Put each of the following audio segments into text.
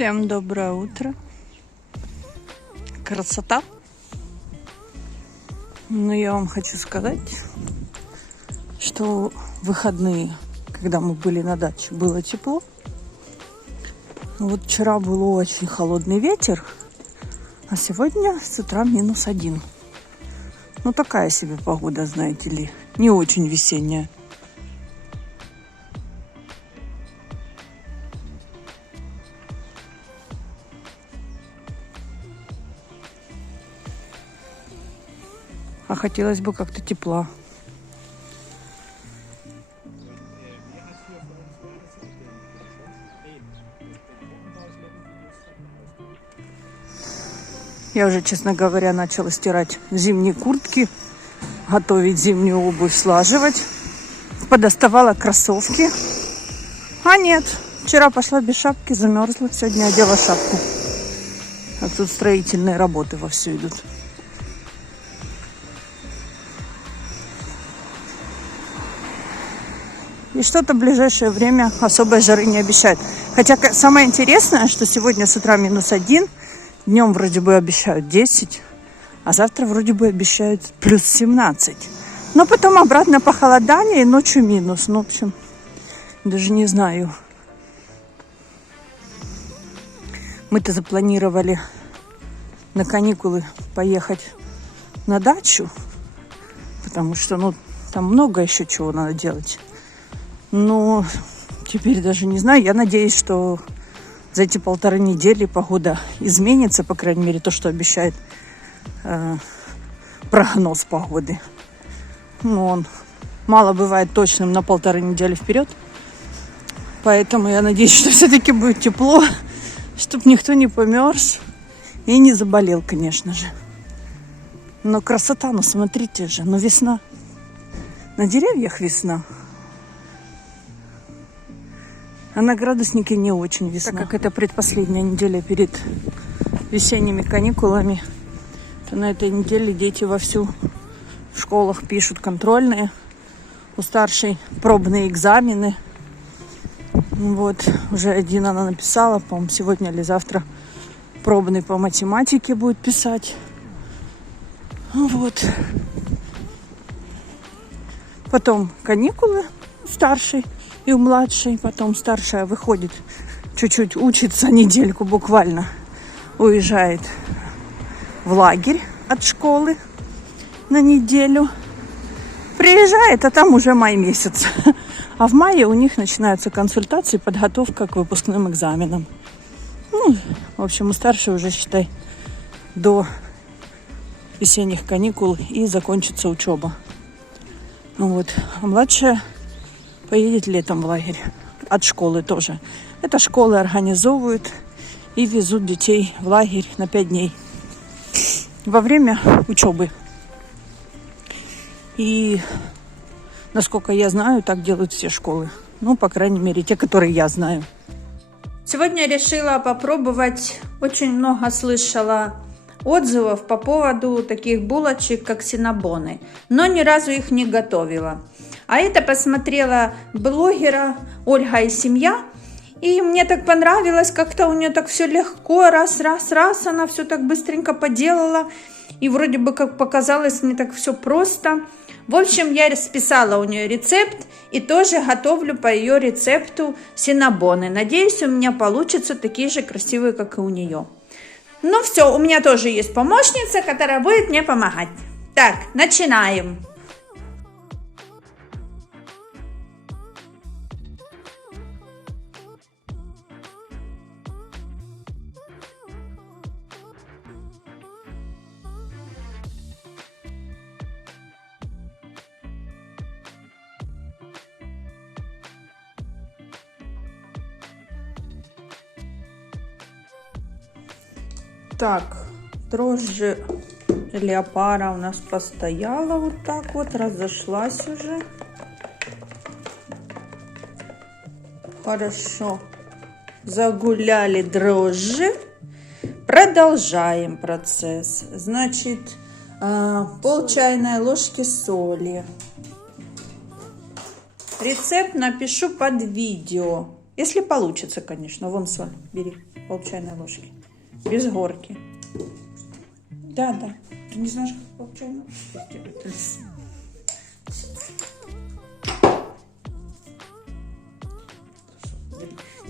Всем доброе утро. Красота. Но я вам хочу сказать, что в выходные, когда мы были на даче, было тепло. Вот вчера был очень холодный ветер, а сегодня с утра -1. Ну, такая себе погода, знаете ли, не очень весенняя. А хотелось бы как-то тепла. Я уже, честно говоря, начала стирать зимние куртки, готовить зимнюю обувь, слаживать. Подоставала кроссовки. А нет, вчера пошла без шапки, замерзла. Сегодня одела шапку. А тут строительные работы вовсю идут. И что-то в ближайшее время особой жары не обещают. Хотя самое интересное, что сегодня с утра -1, днем вроде бы обещают 10, а завтра вроде бы обещают +17. Но потом обратно похолодание и ночью минус. Ну, в общем, даже не знаю. Мы-то запланировали на каникулы поехать на дачу, потому что, там много еще чего надо делать. Но теперь даже не знаю. Я надеюсь, что за эти 1,5 недели погода изменится, по крайней мере, то, что обещает прогноз погоды. Он мало бывает точным на 1,5 недели вперед. Поэтому я надеюсь, что все-таки будет тепло, чтобы никто не померз и не заболел, конечно же. Но красота, смотрите же, весна. На деревьях весна. А на градуснике не очень весна. Так как это предпоследняя неделя перед весенними каникулами, то на этой неделе дети вовсю в школах пишут контрольные. У старшей пробные экзамены. Вот, уже один она написала, по-моему, сегодня или завтра пробный по математике будет писать. Вот. Потом каникулы старшей и у младшей. Потом старшая выходит, чуть-чуть учится, недельку буквально уезжает в лагерь от школы на неделю. Приезжает, а там уже май месяц. А в мае у них начинаются консультации, подготовка к выпускным экзаменам. В общем, у старшей уже, считай, до весенних каникул и закончится учеба. Вот. А младшая поедет летом в лагерь. От школы тоже. Это школы организовывают и везут детей в лагерь на 5 дней. Во время учебы. И, насколько я знаю, так делают все школы. По крайней мере, те, которые я знаю. Сегодня решила попробовать. Очень много слышала отзывов по поводу таких булочек, как синнабоны. Но ни разу их не готовила. А это посмотрела блогера Ольга и семья. И мне так понравилось, как-то у нее так все легко, раз, она все так быстренько поделала. И вроде бы, как показалось, мне так все просто. В общем, я списала у нее рецепт и тоже готовлю по ее рецепту синнабоны. Надеюсь, у меня получатся такие же красивые, как и у нее. Ну все, у меня тоже есть помощница, которая будет мне помогать. Так, начинаем. Так, дрожжи или опара у нас постояла вот так вот, разошлась уже. Хорошо, загуляли дрожжи. Продолжаем процесс. Значит, пол чайной ложки соли. Рецепт напишу под видео. Если получится, конечно. Вон соль, бери, пол-чайной ложки. Без горки. Да, да. Ты не знаешь, как пол-чайной ложки делать?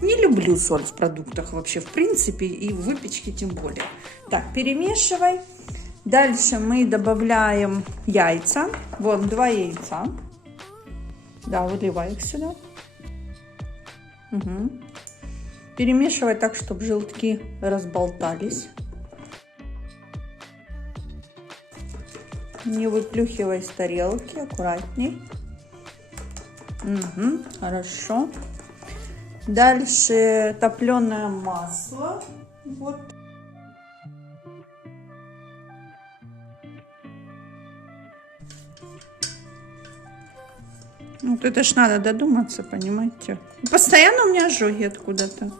Не люблю соль в продуктах вообще, в принципе, и в выпечке тем более. Так, перемешивай. Дальше мы добавляем яйца. Вон 2 яйца. Да, выливай их сюда. Угу. Перемешивай так, чтобы желтки разболтались. Не выплюхивай с тарелки, аккуратней. Угу, хорошо. Дальше топленое масло. Вот. Вот это ж надо додуматься, понимаете? Постоянно у меня ожоги откуда-то.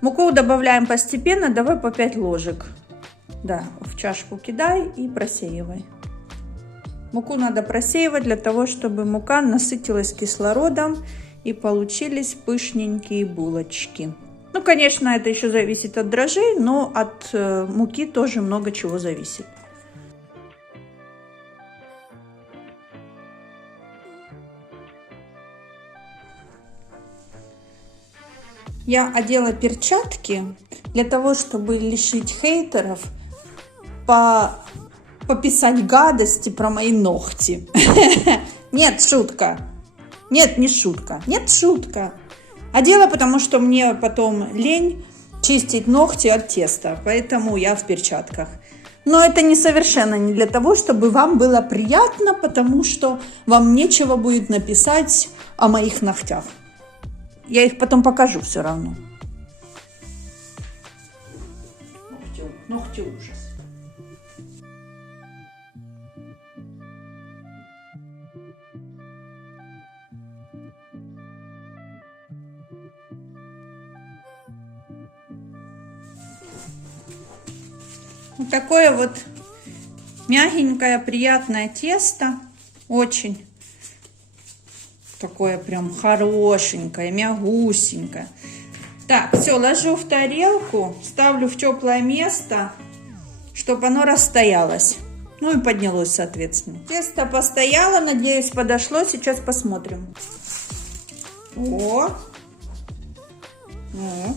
Муку добавляем постепенно, давай по 5 ложек. Да, в чашку кидай и просеивай. Муку надо просеивать для того, чтобы мука насытилась кислородом и получились пышненькие булочки. Ну, конечно, это еще зависит от дрожжей, но от муки тоже много чего зависит. Я одела перчатки для того, чтобы лишить хейтеров пописать гадости про мои ногти. Нет, шутка. Нет, не шутка. Нет, шутка. Одела, потому что мне потом лень чистить ногти от теста, поэтому я в перчатках. Но это не совершенно не для того, чтобы вам было приятно, потому что вам нечего будет написать о моих ногтях. Я их потом покажу все равно. Ногти ужас. Вот такое вот мягенькое, приятное тесто. Очень такое прям хорошенькое, мягусенькое. Так, все, ложу в тарелку, ставлю в теплое место, чтобы оно расстоялось. Ну и поднялось, соответственно. Тесто постояло, надеюсь, подошло. Сейчас посмотрим. О! Вот.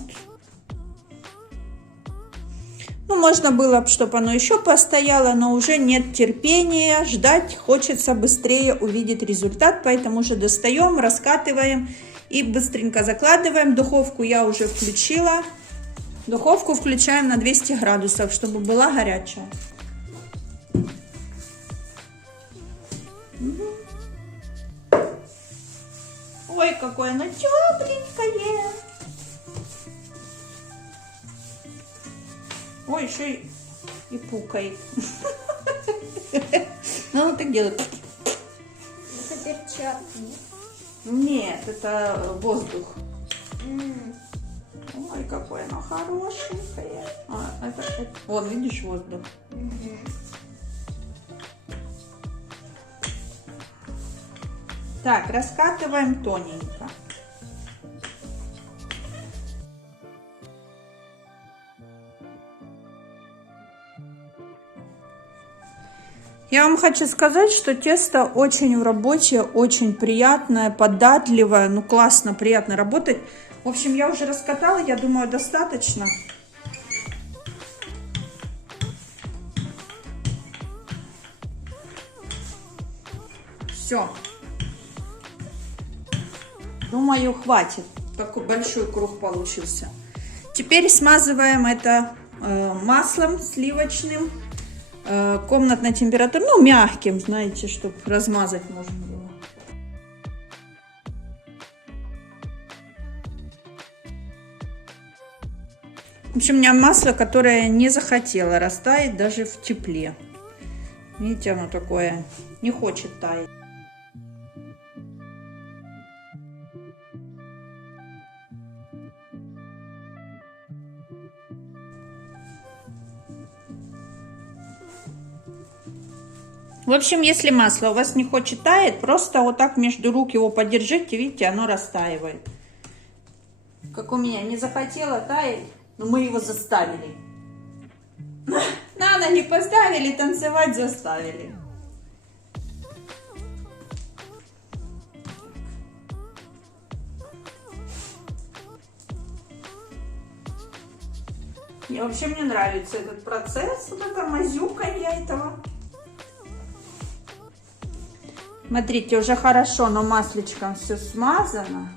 Ну, можно было, чтобы оно еще постояло, но уже нет терпения ждать. Хочется быстрее увидеть результат, поэтому уже достаем, раскатываем и быстренько закладываем. Духовку я уже включила. Духовку включаем на 200 градусов, чтобы была горячая. Ой, какое оно тепленькое. Ой, еще и пукает. Ну, так делает. Это перчатки. Нет, это воздух. Ой, какое оно хорошенькое. Вон, видишь, воздух. Так, раскатываем тоненько. Я вам хочу сказать, что тесто очень рабочее, очень приятное, податливое. Ну, классно, приятно работать. В общем, я уже раскатала, я думаю, достаточно. Все. Думаю, хватит. Такой большой круг получился. Теперь смазываем это маслом сливочным. Комнатной температуры, ну, мягким, знаете, чтобы размазать можно было. В общем, у меня масло, которое не захотело растаять даже в тепле. Видите, оно такое не хочет таять. В общем, если масло у вас не хочет таять, просто вот так между рук его подержите, видите, оно растаивает. Как у меня, не захотела таять, но мы его заставили. На ноги поставили, танцевать заставили. И вообще мне нравится этот процесс, вот это мазюканье этого. Смотрите, уже хорошо, но масличком все смазано.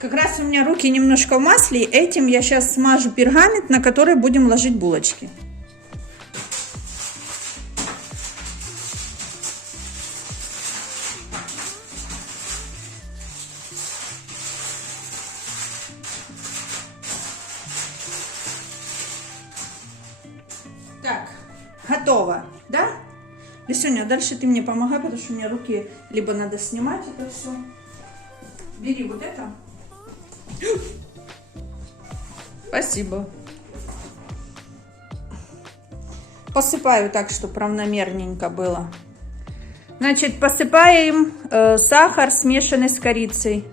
Как раз у меня руки немножко в масле, этим я сейчас смажу пергамент, на который будем ложить булочки. Так, готово, да? Лисюня, дальше ты мне помогай, потому что у меня руки либо надо снимать это все. Бери вот это. Спасибо. Посыпаю так, чтобы равномерненько было. Значит, посыпаем сахар, смешанный с корицей.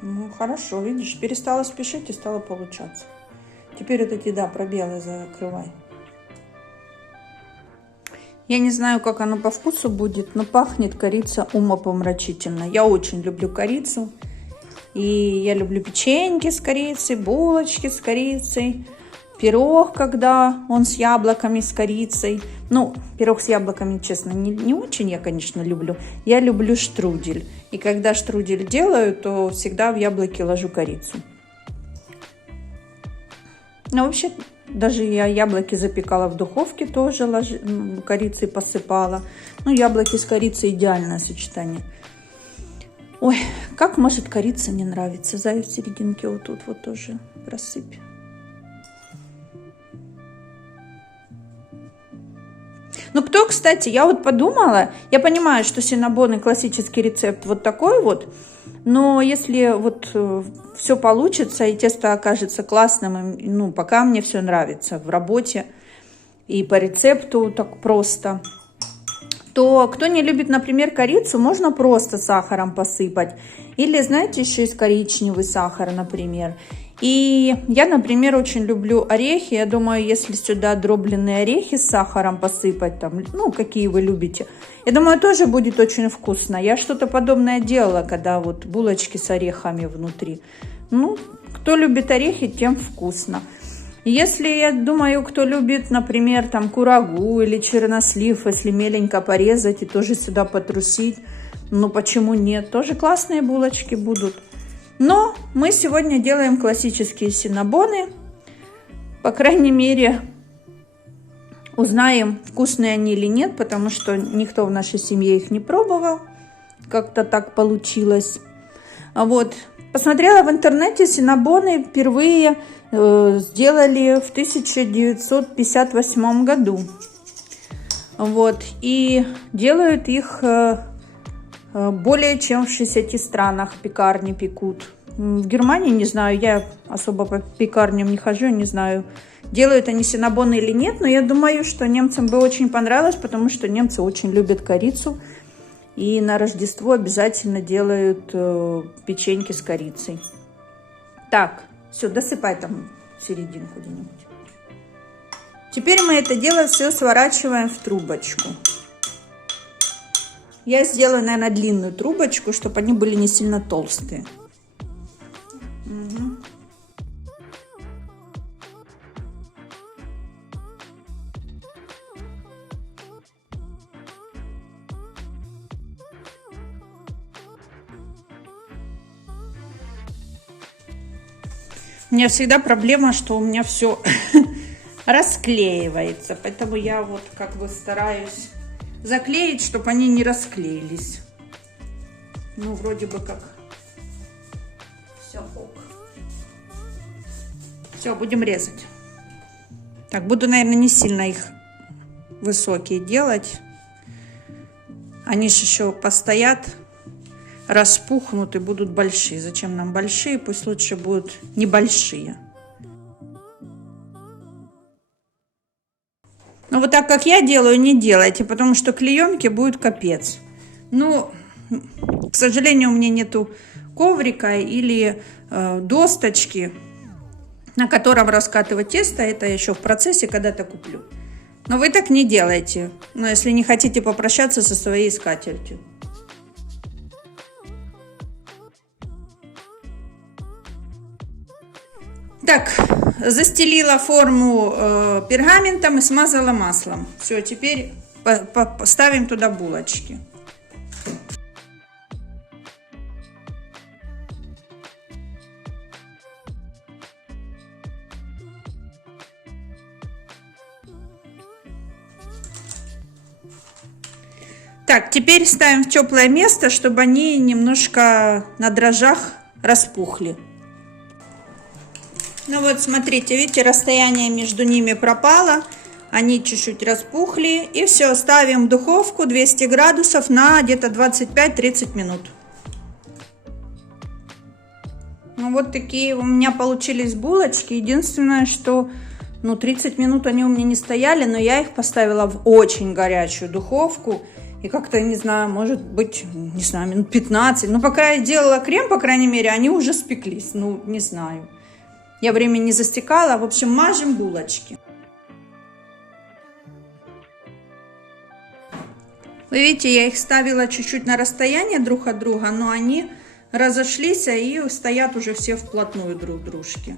Ну, хорошо, видишь, перестала спешить и стало получаться. Теперь вот эти, да, пробелы закрывай. Я не знаю, как оно по вкусу будет, но пахнет корица умопомрачительно. Я очень люблю корицу. И я люблю печеньки с корицей, булочки с корицей, пирог, когда он с яблоками, с корицей. Ну, пирог с яблоками, честно, не очень я, конечно, люблю. Я люблю штрудель. И когда штрудель делаю, то всегда в яблоки ложу корицу. Ну, вообще, даже я яблоки запекала в духовке, тоже корицей посыпала. Ну, яблоки с корицей идеальное сочетание. Ой, как может корица не нравится. Зая в серединке вот тут вот тоже просыпь. Ну, кто, кстати, я вот подумала, я понимаю, что синнабон классический рецепт вот такой вот, но если вот все получится и тесто окажется классным, ну, пока мне все нравится в работе и по рецепту так просто, то кто не любит, например, корицу, можно просто сахаром посыпать. Или, знаете, еще есть коричневый сахар, например. И я, например, очень люблю орехи. Я думаю, если сюда дробленые орехи с сахаром посыпать, там, ну, какие вы любите, я думаю, тоже будет очень вкусно. Я что-то подобное делала, когда вот булочки с орехами внутри. Ну, кто любит орехи, тем вкусно. Если, я думаю, кто любит, например, там курагу или чернослив, если меленько порезать и тоже сюда потрусить, ну, почему нет? Тоже классные булочки будут. Но мы сегодня делаем классические синнабоны. По крайней мере, узнаем, вкусные они или нет, потому что никто в нашей семье их не пробовал. Как-то так получилось. Вот. Посмотрела в интернете, синнабоны впервые сделали в 1958 году. Вот. И делают их более чем в 60 странах, пекарни пекут. В Германии, не знаю, я особо по пекарням не хожу, не знаю, делают они синнабоны или нет, но я думаю, что немцам бы очень понравилось, потому что немцы очень любят корицу. И на Рождество обязательно делают печеньки с корицей. Так, все, досыпай там в серединку где-нибудь. Теперь мы это дело все сворачиваем в трубочку. Я сделаю, наверное, длинную трубочку, чтобы они были не сильно толстые. Угу. У меня всегда проблема, что у меня все расклеивается, поэтому я вот как бы стараюсь заклеить, чтобы они не расклеились. Ну, вроде бы как все ок. Все, будем резать. Так, буду, наверное, не сильно их высокие делать. Они же еще постоят, распухнут и будут большие. Зачем нам большие? Пусть лучше будут небольшие. Но вот так, как я делаю, не делайте, потому что клеенки будет капец. Ну, к сожалению, у меня нету коврика или досточки, на котором раскатывать тесто. Это еще в процессе, когда-то куплю. Но вы так не делайте, если не хотите попрощаться со своей скатертью. Так, застелила форму пергаментом и смазала маслом. Все, теперь ставим туда булочки. Так, теперь ставим в теплое место, чтобы они немножко на дрожжах распухли. Ну вот, смотрите, видите, расстояние между ними пропало. Они чуть-чуть распухли. И все, ставим в духовку 200 градусов на где-то 25-30 минут. Ну вот такие у меня получились булочки. Единственное, что 30 минут они у меня не стояли, но я их поставила в очень горячую духовку. И как-то, не знаю, может быть, не знаю, минут 15. Но пока я делала крем, по крайней мере, они уже спеклись. Ну, не знаю. Я время не засекала. В общем, мажем булочки. Вы видите, я их ставила чуть-чуть на расстояние друг от друга, но они разошлись и стоят уже все вплотную друг к дружке.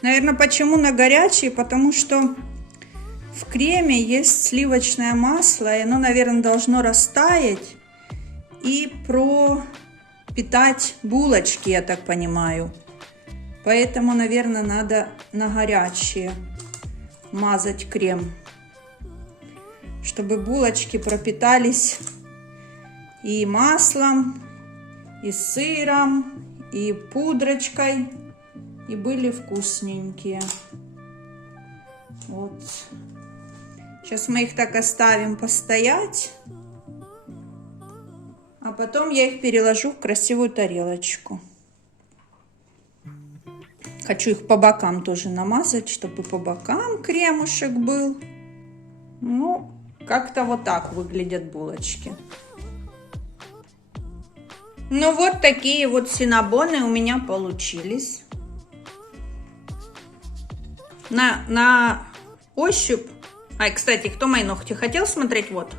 Наверное, почему на горячий? Потому что в креме есть сливочное масло, и оно, наверное, должно растаять и пропитать булочки, я так понимаю. Поэтому, наверное, надо на горячие мазать крем, чтобы булочки пропитались и маслом, и сыром, и пудрочкой, и были вкусненькие. Вот. Сейчас мы их так оставим постоять. А потом я их переложу в красивую тарелочку. Хочу их по бокам тоже намазать, чтобы по бокам кремушек был. Ну, как-то вот так выглядят булочки. Ну, вот такие вот синнабоны у меня получились. На ощупь. Ай, кстати, кто мои ногти хотел смотреть? Вот.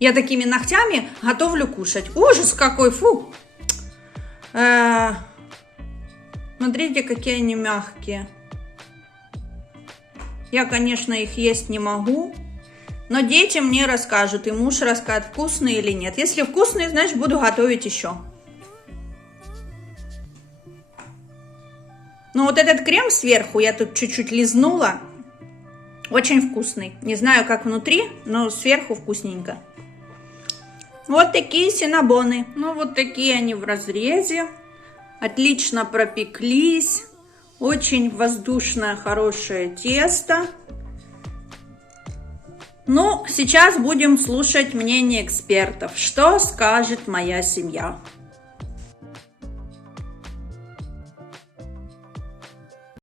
Я такими ногтями готовлю кушать. Ужас какой, фу. Смотрите, какие они мягкие. Я, конечно, их есть не могу. Но дети мне расскажут, и муж расскажет, вкусные или нет. Если вкусные, значит, буду готовить еще. Но вот этот крем сверху, я тут чуть-чуть лизнула. Очень вкусный. Не знаю, как внутри, но сверху вкусненько. Вот такие синнабоны. Ну, вот такие они в разрезе. Отлично пропеклись. Очень воздушное, хорошее тесто. Ну, сейчас будем слушать мнение экспертов. Что скажет моя семья?